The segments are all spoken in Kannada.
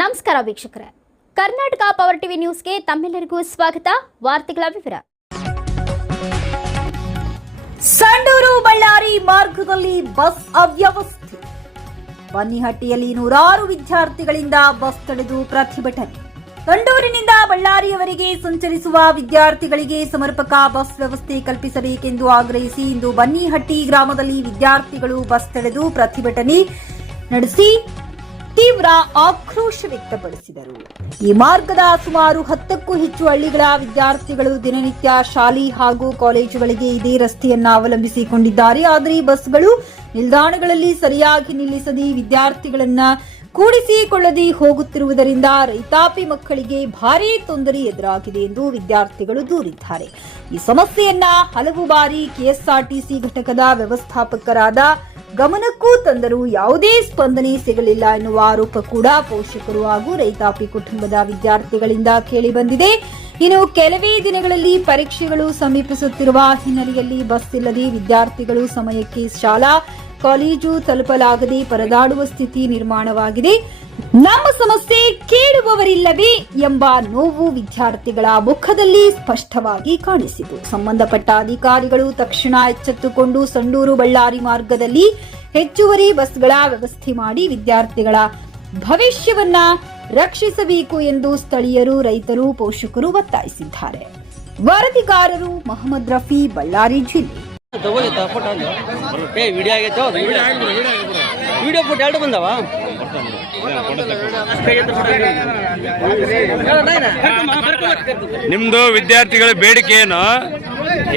ನಮಸ್ಕಾರ ವೀಕ್ಷಕರೇ, ಕರ್ನಾಟಕ ಪವರ್ ಟಿವಿ ನ್ಯೂಸ್ಗೆ ತಮ್ಮೆಲ್ಲರಿಗೂ ಸ್ವಾಗತ. ವಾರ್ತೆಗಳ ವಿವರ. ಸಂಡೂರು ಬಳ್ಳಾರಿ ಮಾರ್ಗದಲ್ಲಿ ಬಸ್ ಅವ್ಯವಸ್ಥೆ. ಬನ್ನಿಹಟ್ಟಿಯಲ್ಲಿ ನೂರಾರು ವಿದ್ಯಾರ್ಥಿಗಳಿಂದ ಬಸ್ ತಡೆದು ಪ್ರತಿಭಟನೆ. ಸಂಡೂರಿನಿಂದ ಬಳ್ಳಾರಿಯವರೆಗೆ ಸಂಚರಿಸುವ ವಿದ್ಯಾರ್ಥಿಗಳಿಗೆ ಸಮರ್ಪಕ ಬಸ್ ವ್ಯವಸ್ಥೆ ಕಲ್ಪಿಸಬೇಕೆಂದು ಆಗ್ರಹಿಸಿ ಇಂದು ಬನ್ನಿಹಟ್ಟಿ ಗ್ರಾಮದಲ್ಲಿ ವಿದ್ಯಾರ್ಥಿಗಳು ಬಸ್ ತಡೆದು ಪ್ರತಿಭಟನೆ ನಡೆಸಿ ತೀವ್ರ ಆಕ್ರೋಶ ವ್ಯಕ್ತಪಡಿಸಿದರು. ಈ ಮಾರ್ಗದ ಸುಮಾರು 10ಕ್ಕೂ ಹೆಚ್ಚು ಹಳ್ಳಿಗಳ ವಿದ್ಯಾರ್ಥಿಗಳು ದಿನನಿತ್ಯ ಶಾಲೆ ಹಾಗೂ ಕಾಲೇಜುಗಳಿಗೆ ಇದೇ ರಸ್ತೆಯನ್ನ ಅವಲಂಬಿಸಿಕೊಂಡಿದ್ದಾರೆ. ಆದರೆ ಬಸ್ಗಳು ನಿಲ್ದಾಣಗಳಲ್ಲಿ ಸರಿಯಾಗಿ ನಿಲ್ಲಿಸದೆ ವಿದ್ಯಾರ್ಥಿಗಳನ್ನ ಕೂಡಿಸಿಕೊಳ್ಳದೆ ಹೋಗುತ್ತಿರುವುದರಿಂದ ರೈತಾಪಿ ಮಕ್ಕಳಿಗೆ ಭಾರೀ ತೊಂದರೆ ಎದುರಾಗಿದೆ ಎಂದು ವಿದ್ಯಾರ್ಥಿಗಳು ದೂರಿದ್ದಾರೆ. ಈ ಸಮಸ್ಯೆಯನ್ನ ಹಲವು ಬಾರಿ ಕೆಎಸ್ಆರ್ಟಿಸಿ ಘಟಕದ ವ್ಯವಸ್ಥಾಪಕರಾದ ಗಮನಕ್ಕೂ ತಂದರೂ ಯಾವುದೇ ಸ್ಪಂದನೆ ಸಿಗಲಿಲ್ಲ ಎನ್ನುವ ಆರೋಪ ಕೂಡ ಪೋಷಕರು ಹಾಗೂ ರೈತಾಪಿ ಕುಟುಂಬದ ವಿದ್ಯಾರ್ಥಿಗಳಿಂದ ಕೇಳಿಬಂದಿದೆ. ಇನ್ನು ಕೆಲವೇ ದಿನಗಳಲ್ಲಿ ಪರೀಕ್ಷೆಗಳು ಸಮೀಪಿಸುತ್ತಿರುವ ಹಿನ್ನೆಲೆಯಲ್ಲಿ ಬಸ್ ಇಲ್ಲದೆ ವಿದ್ಯಾರ್ಥಿಗಳು ಸಮಯಕ್ಕೆ ಶಾಲಾ ಕಾಲೇಜು ತಲುಪಲಾಗದೆ ಪರದಾಡುವ ಸ್ಥಿತಿ ನಿರ್ಮಾಣವಾಗಿದೆ. ನಮ್ಮ ಸಮಸ್ಯೆ ಕೇಳುವವರಿಲ್ಲವೇ ಎಂಬ ನೋವು ವಿದ್ಯಾರ್ಥಿಗಳ ಮುಖದಲ್ಲಿ ಸ್ಪಷ್ಟವಾಗಿ ಕಾಣಿಸಿತು. ಸಂಬಂಧಪಟ್ಟ ಅಧಿಕಾರಿಗಳು ತಕ್ಷಣ ಎಚ್ಚೆತ್ತುಕೊಂಡು ಸಂಡೂರು ಬಳ್ಳಾರಿ ಮಾರ್ಗದಲ್ಲಿ ಹೆಚ್ಚುವರಿ ಬಸ್ಗಳ ವ್ಯವಸ್ಥೆ ಮಾಡಿ ವಿದ್ಯಾರ್ಥಿಗಳ ಭವಿಷ್ಯವನ್ನ ರಕ್ಷಿಸಬೇಕು ಎಂದು ಸ್ಥಳೀಯರು, ರೈತರು, ಪೋಷಕರು ಒತ್ತಾಯಿಸಿದ್ದಾರೆ. ವರದಿಗಾರರು ಮೊಹಮ್ಮದ್ ರಫಿ, ಬಳ್ಳಾರಿ ಜಿಲ್ಲೆ. ವಿಡಿಯೋ ಫೋಟೋ ಎರಡು ಬಂದವ. ನಿಮ್ದು ವಿದ್ಯಾರ್ಥಿಗಳ ಬೇಡಿಕೆ ಏನು?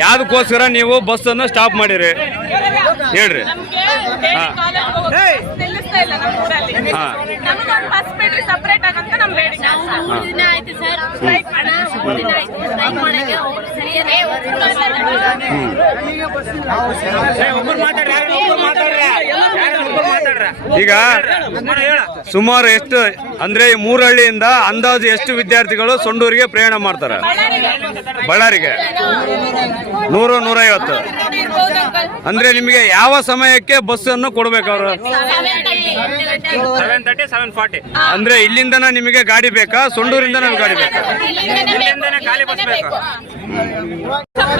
ಯಾವ್ದಕ್ಕೋಸ್ಕರ ನೀವು ಬಸ್ ಅನ್ನು ಸ್ಟಾಪ್ ಮಾಡಿರಿ ಹೇಳ್ರಿ. ಈಗ ಸುಮಾರು ಎಷ್ಟು ಅಂದ್ರೆ ಮೂರಹಳ್ಳಿಯಿಂದ ಅಂದಾಜು ಎಷ್ಟು ವಿದ್ಯಾರ್ಥಿಗಳು ಸಂಡೂರಿಗೆ ಪ್ರಯಾಣ ಮಾಡ್ತಾರೆ? ಬಳ್ಳಾರಿಗೆ 100-150. ಅಂದ್ರೆ ನಿಮಗೆ ಯಾವ ಸಮಯಕ್ಕೆ ಬಸ್ ಅನ್ನು ಕೊಡ್ಬೇಕು ಅವರು? 7:30-7:40. ಅಂದ್ರೆ ಇಲ್ಲಿಂದನ ನಿಮಗೆ ಗಾಡಿ ಬೇಕಾ, ಸಂಡೂರಿಂದ ಗಾಡಿ ಬೇಕಾ? ಖಾಲಿ ಬಸ್ ಬೇಕು.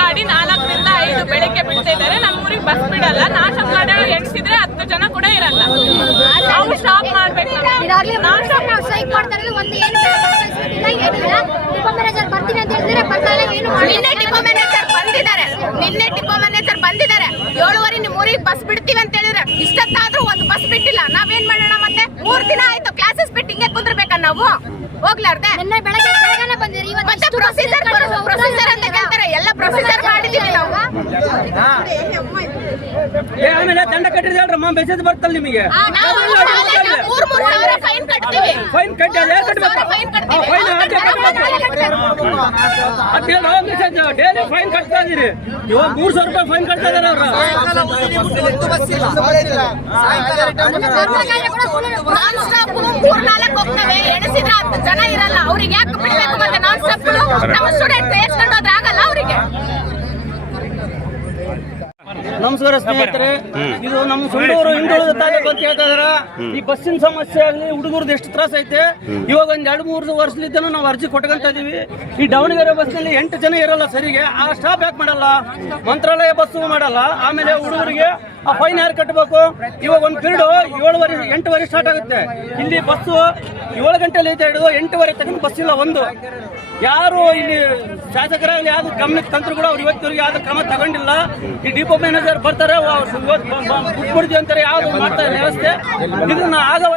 ಗಾಡಿ 4ರಿಂದ 5 ಬೆಳಿಗ್ಗೆ ಬಿಡ್ತಿದ್ದಾರೆ. ನಮ್ಮೂರಿಗೆ ಬಸ್ ಬಿಡಲ್ಲ. ನಾಶಂ ಗಾಡಿ ಎಣಿಸಿದ್ರೆ 10 ಜನ ಕೂಡ ಇರಲ್ಲ. ನಾವು ಸ್ಟಾಪ್ ಮಾಡ್ಬೇಕು. ನಿನ್ನೆ ಡಿಪೋ ಮ್ಯಾನೇಜರ್ ಬಂದಿದ್ದಾರೆ. 7:15 ನಿಮ್ಮೂರಿಗೆ ಬಸ್ ಬಿಡ್ತೀವಿ ಅಂತ ಹೇಳಿದ್ರೆ ಇಷ್ಟೊತ್ತಾದ್ರೂ ಒಂದು ಬಸ್ ಬಿಟ್ಟಿಲ್ಲ. ನಾವೇನ್ ಮಾಡೋಣ? ಮತ್ತೆ 3 ದಿನ ಆಯ್ತು ಕ್ಲಾಸಸ್ ಬಿಟ್ಟು ಹಿಂಗೆ ಕುಂದ್ರಬೇಕಾ ನಾವು? ಹೋಗ್ಲಾರ್ದೆ ಪ್ರೊಸೀಜರ್ ಅಂತ ಕೇಳ್ತಾರೆ. ಎಲ್ಲ ಪ್ರೊಸೀಜರ್ ಮಾಡಿದೀವಿ ನಾವು. ಆಮೇಲೆ ದಂಡ ಕಟ್ಟಿದ್ರೆ ಹೇಳ್ರಮ್ಮ, ಮೆಸೇಜ್ ಬರ್ತಲ್ಲ ನಿಮಗೆ. 3,000 ಫೈನ್ ಕಟ್ತೀವಿ. ಫೈನ್ ಕಟ್ಟಿ ಡೈಲಿ ಫೈನ್ ಕಟ್ತಾ ಇದೀರಿ. ಇವಾಗ 300 ರೂಪಾಯಿ ಫೈನ್ ಕಟ್ತಾ ಇದಾರೆ ಅವ್ರು. ಹೋಗ್ತವೆ ಎಣಿಸಿದ್ರೆ 10 ಜನ ಇರಲ್ಲ. ಅವ್ರಿಗೆ ಯಾಕೆ ಬಿಡ್ಬೇಕು? ಮತ್ತೆ ನಾನ್ ಸ್ಟಾಪ್ ನಮ್ಮ ಸ್ಟೂಡೆಂಟ್ ಎಸ್ಕೊಂಡು ಹೋದ್ರೆ ಆಗಲ್ಲ ಅವರಿಗೆ. ನಮಸ್ಕಾರ ಸ್ನೇಹಿತರೆ, ಇದು ನಮ್ಮ ಸಂಡೂರು ಹಿಂದುಳಿದ ತಾಲೂಕು ಅಂತ ಹೇಳ್ತಾ ಇದಾರ. ಈ ಬಸ್ಸಿನ ಸಮಸ್ಯೆ ಆಗಲಿ, ಹುಡುಗರದ್ದು ಎಷ್ಟು ತ್ರಾಸ ಐತೆ. ಇವಾಗ ಒಂದ್ 2-3 ವರ್ಷಲಿದ್ದನೂ ನಾವು ಅರ್ಜಿ ಕೊಟ್ಕೊಂತ ಇದೀವಿ. ಈ ದಾವಣಗೆರೆ ಬಸ್ ನಲ್ಲಿ 8 ಜನ ಇರಲ್ಲ ಸರಿಗೆ. ಆ ಸ್ಟಾಪ್ ಯಾಕೆ ಮಾಡಲ್ಲ? ಮಂತ್ರಾಲಯ ಬಸ್ಸು ಮಾಡಲ್ಲ. ಆಮೇಲೆ ಹುಡುಗರಿಗೆ ಆ ಫೈನ್ ಯಾರು ಕಟ್ಟಬೇಕು? ಇವಾಗ ಒಂದು ಪೀರಿಯಡ್ 7:30-8:00 ಸ್ಟಾರ್ಟ್ ಆಗುತ್ತೆ. ಇಲ್ಲಿ ಬಸ್ಸು 7 ಗಂಟೆಲಿ ಐತೆ ಹಿಡಿದು 8:30 ತಗೊಂಡು ಬಸ್ ಇಲ್ಲ ಒಂದು. ಯಾರು ಇಲ್ಲಿ ಶಾಸಕರಾಗಲಿ ಯಾವ್ದು ಗಮನಕ್ಕೆ ತಂದ್ರು ಕೂಡ ಅವ್ರು ಇವತ್ತಿವರೆಗೆ ಯಾವ್ದು ಕ್ರಮ ತಗೊಂಡಿಲ್ಲ. ಈ ಡಿಪೋ ಮ್ಯಾನೇಜರ್ ಬರ್ತಾರೆ, ಬಿಟ್ಬಿಡ್ತೀವಿ ಅಂತಾರೆ, ಯಾವ್ದು ಮಾಡ್ತಾರೆ ವ್ಯವಸ್ಥೆ. ಇದನ್ನ ಆಗ